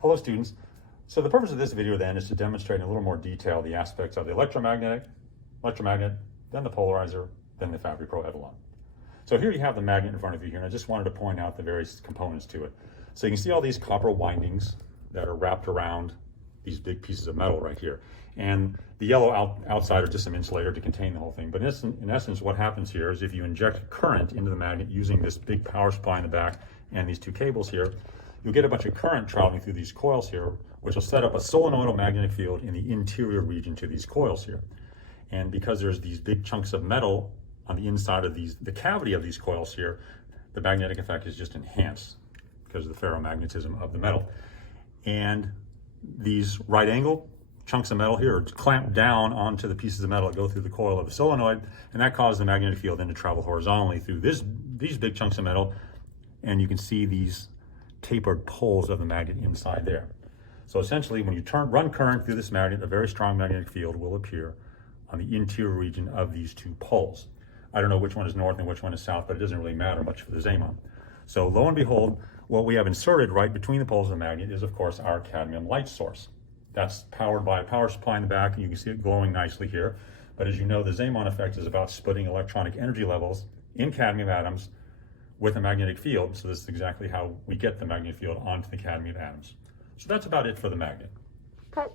Hello students. So the purpose of this video then is to demonstrate in a little more detail the aspects of the electromagnet, then the polarizer, then the Fabry-Pro Evalon. So here you have the magnet in front of you here, and I just wanted to point out the various components to it. So you can see all these copper windings that are wrapped around these big pieces of metal right here. And the yellow outside are just some insulator to contain the whole thing. But in essence, what happens here is if you inject current into the magnet using this big power supply in the back and these two cables here, you'll get a bunch of current traveling through these coils here, which will set up a solenoidal magnetic field in the interior region to these coils here. And because there's these big chunks of metal on the inside of the cavity of these coils here, the magnetic effect is just enhanced because of the ferromagnetism of the metal. And these right angle chunks of metal here are clamped down onto the pieces of metal that go through the coil of the solenoid, and that causes the magnetic field then to travel horizontally through these big chunks of metal, and you can see these tapered poles of the magnet inside there. So essentially, when you run current through this magnet, a very strong magnetic field will appear on the interior region of these two poles. I don't know which one is north and which one is south, but it doesn't really matter much for the Zeeman. So lo and behold, what we have inserted right between the poles of the magnet is, of course, our cadmium light source. That's powered by a power supply in the back, and you can see it glowing nicely here. But as you know, the Zeeman effect is about splitting electronic energy levels in cadmium atoms with a magnetic field. So this is exactly how we get the magnetic field onto the cadmium atoms. So that's about it for the magnet. Cut.